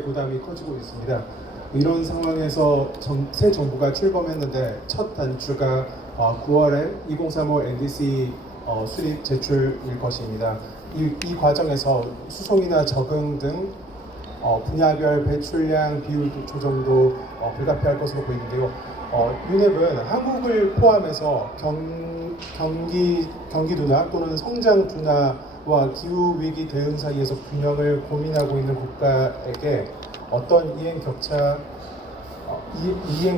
부담이 커지고 있습니다. 이런 상황에서 새 정부가 출범했는데 첫 단추가 9월에 2035 NDC 수립 제출일 것입니다. 이 과정에서 수송이나 적응 등 분야별 배출량 비율 조정도 불가피할 것으로 보이는데요. 유넵은 한국을 포함해서 경기 둔화 또는 성장 둔화와 기후 위기 대응 사이에서 균형을 고민하고 있는 국가에게 어떤 이행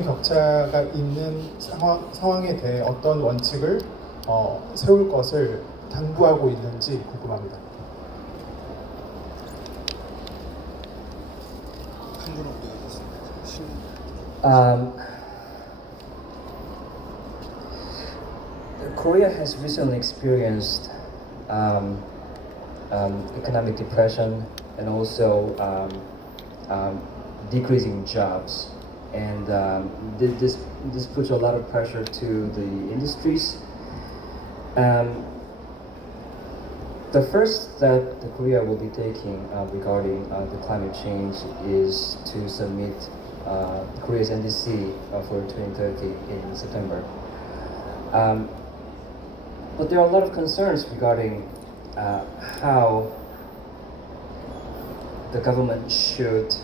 격차가 있는 상황에 대해 어떤 원칙을 세울 것을 당부하고 있는지 궁금합니다. Korea has recently experienced economic depression and also decreasing jobs, and this puts a lot of pressure to the industries. The first step that Korea will be taking regarding the climate change is to submit Korea's NDC for 2030 in September. But there are a lot of concerns regarding how the government should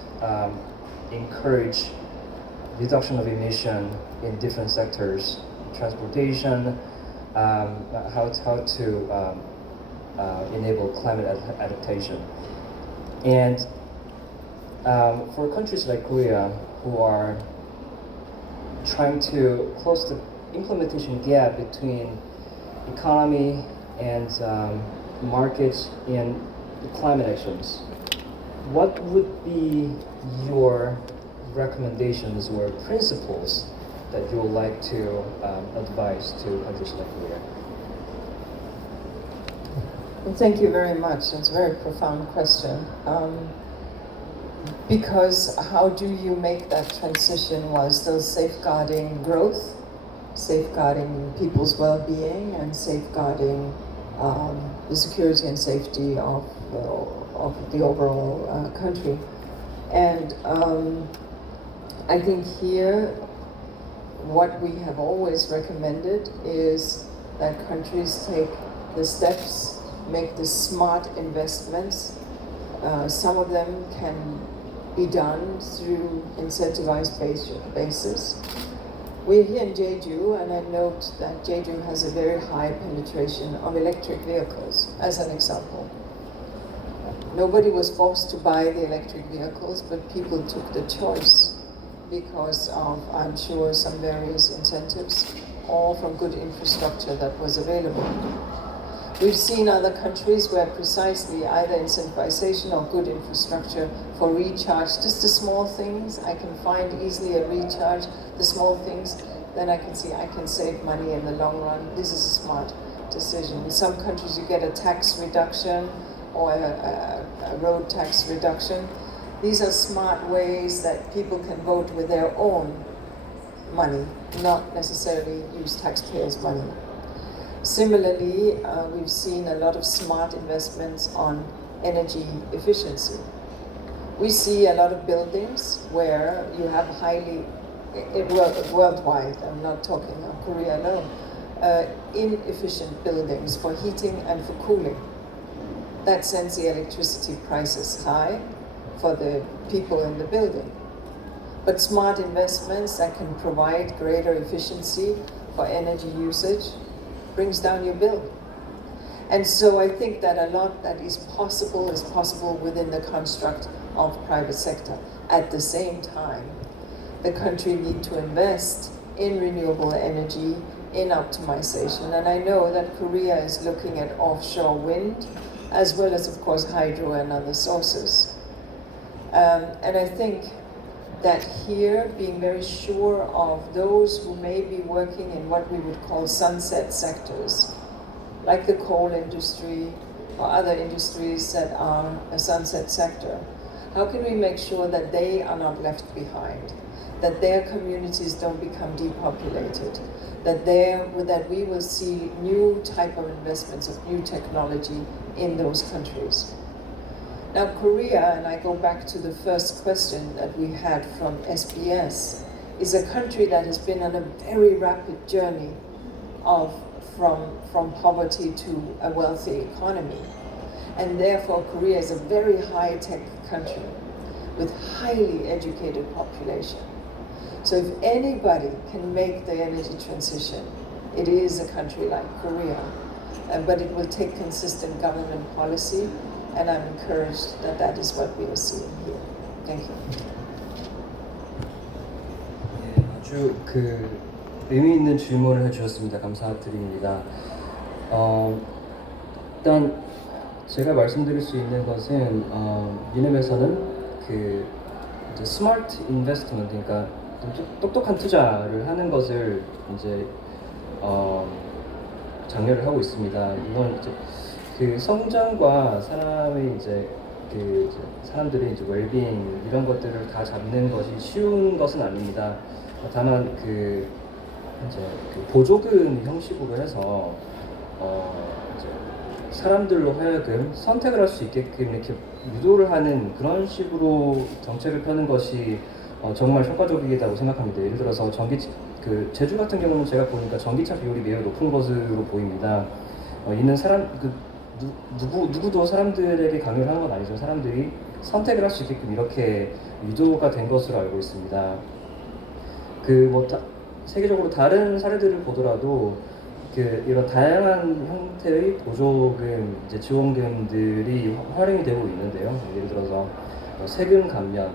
encourage reduction of emission in different sectors, transportation, how to enable climate adaptation. And for countries like Korea, who are trying to close the implementation gap between economy and markets and climate actions, what would be your recommendations or principles that you would like to advise to countries like Korea? Well, thank you very much. It's a very profound question. Because how do you make that transition while still safeguarding growth, safeguarding people's well-being, and safeguarding the security and safety of the overall country? And I think here what we have always recommended is that countries take the steps, make the smart investments. Some of them can be done through incentivized basis. We're here in Jeju, and I note that Jeju has a very high penetration of electric vehicles, as an example. Nobody was forced to buy the electric vehicles, but people took the choice because of, I'm sure, some various incentives, all from good infrastructure that was available. We've seen other countries where precisely either incentivization or good infrastructure for recharge, just the small things, I can find easily a recharge, the small things, then I can see I can save money in the long run. This is a smart decision. In some countries you get a tax reduction or a road tax reduction. These are smart ways that people can vote with their own money, not necessarily use taxpayers' money. Similarly, we've seen a lot of smart investments on energy efficiency. We see a lot of buildings where you have worldwide, I'm not talking of Korea alone, inefficient buildings for heating and for cooling. That sends the electricity prices high for the people in the building. But smart investments that can provide greater efficiency for energy usage brings down your bill. And so I think that a lot that is possible within the construct of private sector. At the same time, the country need to invest in renewable energy, in optimization. And I know that Korea is looking at offshore wind, as well as, of course, hydro and other sources. And I think that here, being very sure of those who may be working in what we would call sunset sectors, like the coal industry or other industries that are a sunset sector, how can we make sure that they are not left behind, that their communities don't become depopulated, that we will see new type of investments of new technology in those countries? Now, Korea, and I go back to the first question that we had from SBS, is a country that has been on a very rapid journey from poverty to a wealthy economy. And therefore, Korea is a very high-tech country with highly educated population. So if anybody can make the energy transition, it is a country like Korea. But it will take consistent government policy, and I'm encouraged that that is what we are seeing here. Thank you. 네, 아주 의미 있는 질문을 해주셨습니다. 감사드립니다. 일단 제가 말씀드릴 수 있는 것은 미넴에서는 이제 스마트 인베스트먼트, 그러니까 좀 똑똑한 투자를 하는 것을 이제 장려를 하고 있습니다. 이건 이제 성장과 사람의 이제 사람들의 이제 웰빙 이런 것들을 다 잡는 것이 쉬운 것은 아닙니다. 다만 이제 보조금 형식으로 해서 이제 사람들로 하여금 선택을 할 수 있게끔 이렇게 유도를 하는 그런 식으로 정책을 펴는 것이 정말 효과적이다고 생각합니다. 예를 들어서 제주 같은 경우는 제가 보니까 전기차 비율이 매우 높은 것으로 보입니다. 있는 사람 누구도 사람들에게 강요를 하는 건 아니죠. 사람들이 선택을 할 수 있게끔 이렇게 유도가 된 것으로 알고 있습니다. 세계적으로 다른 사례들을 보더라도 이런 다양한 형태의 보조금, 이제 지원금들이 활용이 되고 있는데요. 예를 들어서 세금 감면,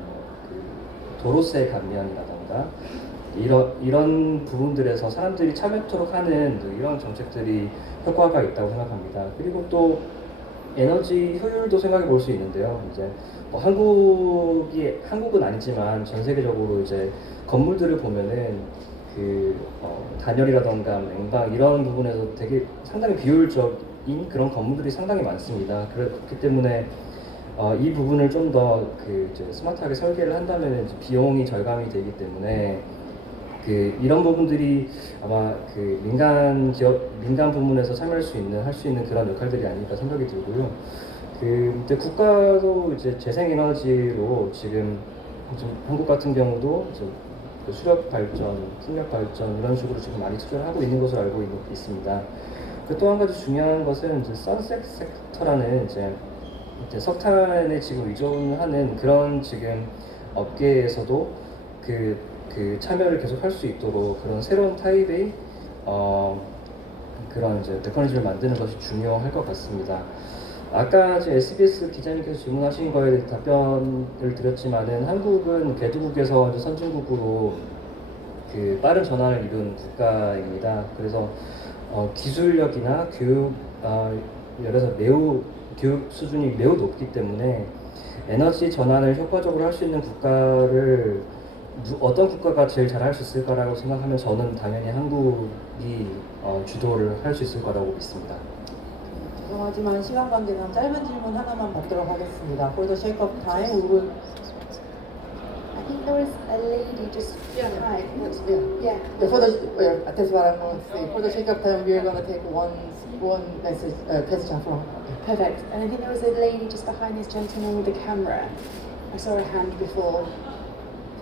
도로세 감면이라던가 이런 부분들에서 사람들이 참여토록 하는 이런 정책들이 효과가 있다고 생각합니다. 그리고 또 에너지 효율도 생각해 볼 수 있는데요. 이제 한국은 아니지만 전 세계적으로 이제 건물들을 보면은 단열이라던가 냉방 이런 부분에서 되게 상당히 비효율적인 그런 건물들이 상당히 많습니다. 그렇기 때문에 이 부분을 좀 더 스마트하게 설계를 한다면 비용이 절감이 되기 때문에 이런 부분들이 아마 민간 부문에서 참여할 수 있는 그런 역할들이 아닐까 생각이 들고요. 근데 국가도 이제 재생에너지로 지금 한국 같은 경우도 수력 발전, 풍력 발전 이런 식으로 지금 많이 투자를 하고 있는 것으로 알고 있습니다. 또 한 가지 중요한 것은 이제 선셋 섹터라는 이제 석탄에 지금 의존하는 그런 지금 업계에서도 참여를 계속 할 수 있도록 그런 새로운 타입의 그런 이제 메커니즘을 만드는 것이 중요할 것 같습니다. 아까 SBS 기자님께서 질문하신 거에 대해서 답변을 드렸지만은 한국은 개도국에서 이제 선진국으로 빠른 전환을 이룬 국가입니다. 그래서 기술력이나 교육, 그래서 교육 수준이 매우 높기 때문에 에너지 전환을 효과적으로 할 수 있는 국가를 어떤 국가가 제일 잘할 수 있을까라고 생각하면 저는 당연히 한국이 주도를 할 수 있을 거라고 믿습니다. 죄송하지만 시간 관계상 짧은 질문 하나만 받도록 하겠습니다. For the sake of time, we will. I think there was a lady just behind. Yeah. That's what I'm going to say. For the sake of time, we are going to take one message, question from. Perfect. And I think there was a lady just behind this gentleman with the camera. I saw a hand before.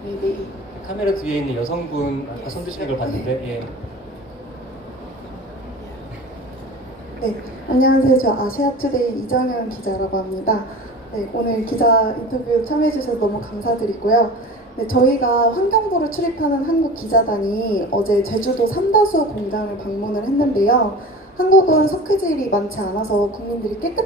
Maybe. 카메라 뒤에 있는 여성분 아까 손 드시는 걸 봤는데 예. 네, 안녕하세요. 저 아시아투데이 이정현 기자라고 합니다. 네, 오늘 기자 인터뷰 참여해주셔서 너무 감사드리고요. 네, 저희가 환경부를 출입하는 한국 기자단이 어제 제주도 삼다수 공장을 방문을 했는데요. 한국은 석회질이 많지 않아서 국민들이 깨끗한